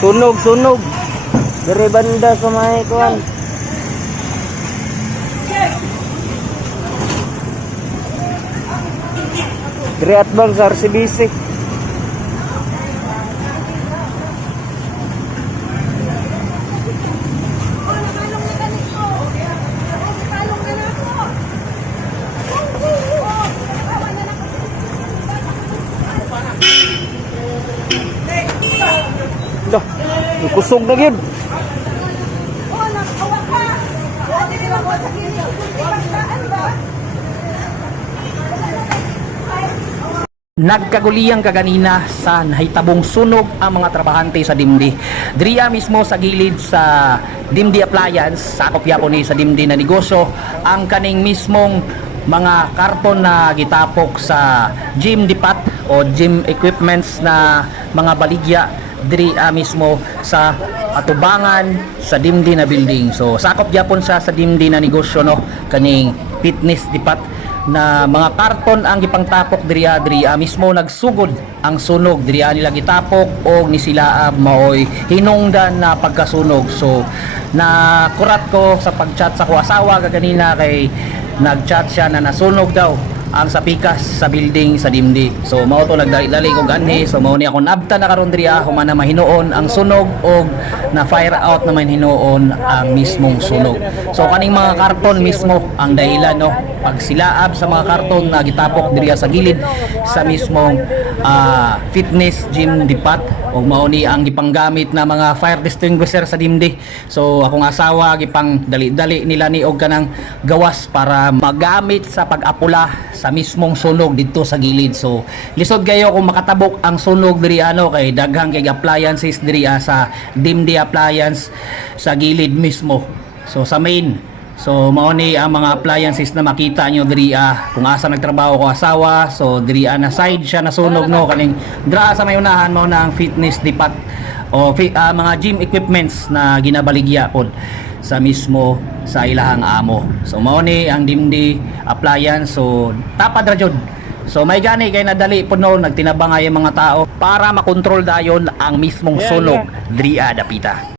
Sunog, sunog. Dari banda sa may kuan. Dari atbang sa RCBC. Dah, kusog na gyud. Nagkaguliyang kaganina sa nahitabong sunog ang mga trabahante sa Dimdi. Diriya mismo sa gilid sa Dimdi Appliance, sakop yapon ni sa Dimdi na negosyo, ang kaning mismong mga karton na gitapok sa gym dipat o gym equipments na mga baligya diriya mismo sa atubangan sa Dimdi na building. So sakop yapon sa Dimdi na negosyo, no, kaning fitness dipat na mga karton ang gipangtapok diriya mismo nagsugod ang sunog diriya nila gitapok og ni sila maoy hinungdan na pagkasunog. So na kurat ko sa pagchat sa ko asawa kaganina kay nagchat siya na nasunog daw ang sa pikas sa building sa Dimdi. So mao to nagdali ko ganhi. So mao ni ako nabta na karon diriya human na mahinoon ang sunog og na fire out naman hinoon ang mismong sunog. So kaning mga karton mismo ang dahilan, no, pag silaab sa mga karton na gitapok diriya sa gilid sa mismong fitness gym dipat og mao ni ang gipanggamit na mga fire extinguisher sa Dimdi. So akong asawa gipang dali-dali nila ni og kanang gawas para magamit sa pag-apula sa mismong sunog dito sa gilid. So lisod kayo kung makatabok ang sunog diri kay daghang kay appliances diri sa Dimdi Appliance sa gilid mismo. So sa main, so mao ni ang mga appliances na makita nyo diri kung asa nagtrabaho ko asawa. So diri na side siya nasunog, no, kaning dra sa may unahan mo na ang fitness dipat o mga gym equipments na ginabaligya pod sa mismo sa ilahang amo. So mao ni ang Dimdi Appliance. So tapad ra jud. So may gani kay nadali po no, nagtinabang ay mga tao para makontrol dayon ang mismong sunog diri dapita.